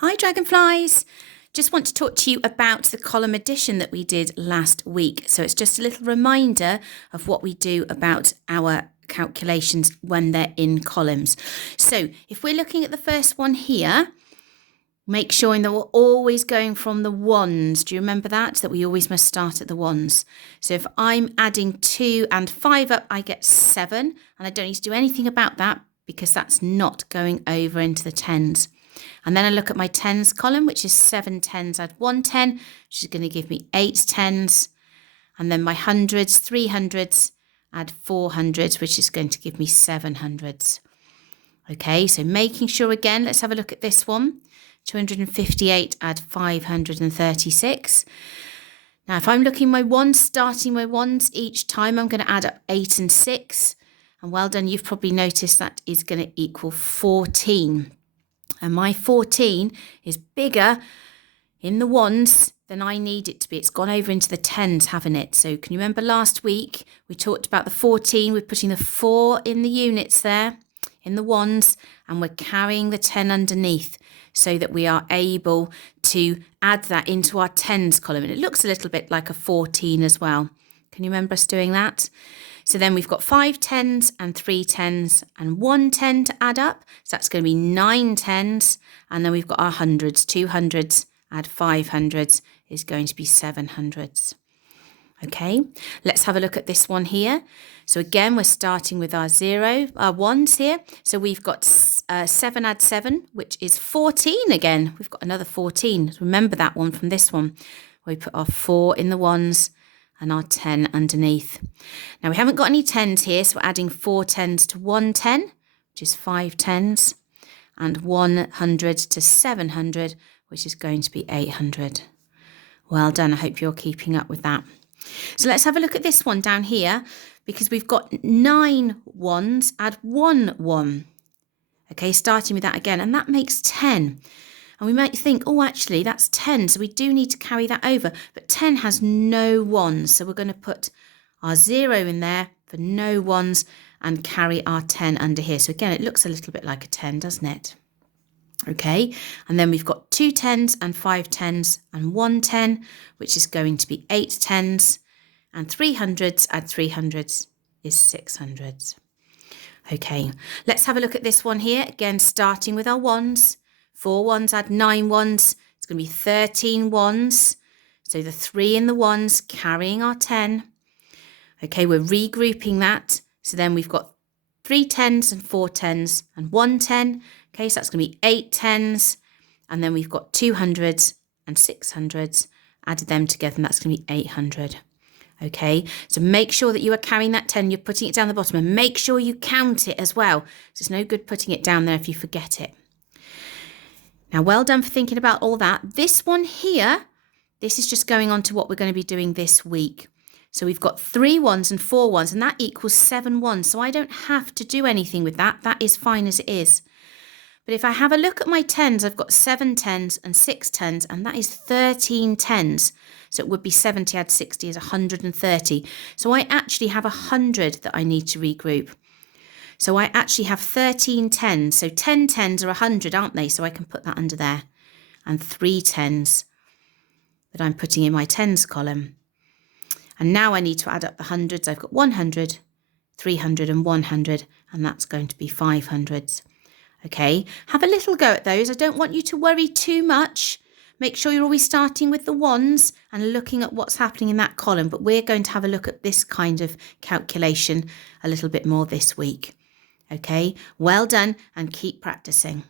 Hi Dragonflies! Just want to talk to you about the column addition that we did last week. So it's just a little reminder of what we do about our calculations when they're in columns. So if we're looking at the first one here, make sure that we're always going from the ones. Do you remember that? That we always must start at the ones. So if I'm adding 2 and 5 up, I get 7. And I don't need to do anything about that because that's not going over into the tens. And then I look at my tens column, which is 7 tens add 1 10, which is going to give me 8 tens. And then my hundreds, 3 hundreds add 4 hundreds, which is going to give me 7 hundreds. Okay, so making sure again, let's have a look at this one. 258 add 536. Now, if I'm looking my ones, starting my ones each time, I'm going to add up 8 and 6. And well done, you've probably noticed that is going to equal 14. And my 14 is bigger in the ones than I need it to be. It's gone over into the tens, haven't it? So can you remember last week we talked about the 14? We're putting the 4 in the units there, in the ones, and we're carrying the 10 underneath so that we are able to add that into our tens column. And it looks a little bit like a 14 as well. Can you remember us doing that? So then we've got 5 tens and 3 tens and 1 10 to add up. So that's going to be 9 tens. And then we've got our hundreds. 2 hundreds add 5 hundreds is going to be 7 hundreds. Okay, let's have a look at this one here. So again, we're starting with our ones here. So we've got 7 add 7, which is 14 again. We've got another 14. Remember that one from this one. We put our 4 in the ones and our 10 underneath. Now we haven't got any tens here, so we're adding 4 tens to 1 10, which is 5 tens, and 100 to 700, which is going to be 800. Well done, I hope you're keeping up with that. So let's have a look at this one down here, because we've got 9 ones, add 1 1. Okay, starting with that again, and that makes 10. And we might think, oh, actually, that's 10, so we do need to carry that over. But 10 has no ones, so we're going to put our 0 in there for no ones and carry our 10 under here. So again, it looks a little bit like a 10, doesn't it? Okay, and then we've got 2 tens and 5 tens and 1 10, which is going to be 8 tens. And 3 hundreds add 3 hundreds is 6 hundreds. Okay, let's have a look at this one here. Again, starting with our ones. 4 ones add 9 ones. It's going to be 13 ones. So the 3 in the ones carrying our 10. Okay, we're regrouping that. So then we've got 3 tens and 4 tens and 1 10. Okay, so that's going to be 8 tens. And then we've got 2 hundreds and 6 hundreds. Added them together and that's going to be 800. Okay, so make sure that you are carrying that 10. You're putting it down the bottom and make sure you count it as well. So it's no good putting it down there if you forget it. Now, well done for thinking about all that. This one here, this is just going on to what we're going to be doing this week. So we've got 3 ones and 4 ones, and that equals 7 ones. So I don't have to do anything with that. That is fine as it is. But if I have a look at my tens, I've got 7 tens and 6 tens, and that is 13 tens. So it would be 70 add 60 is 130. So I actually have 100 that I need to regroup. So I actually have 13 tens. So 10 tens are 100, aren't they? So I can put that under there. And 3 tens that I'm putting in my tens column. And now I need to add up the hundreds. I've got 100, 300 and 100. And that's going to be 500s. Okay, have a little go at those. I don't want you to worry too much. Make sure you're always starting with the ones and looking at what's happening in that column. But we're going to have a look at this kind of calculation a little bit more this week. Okay, well done and keep practicing.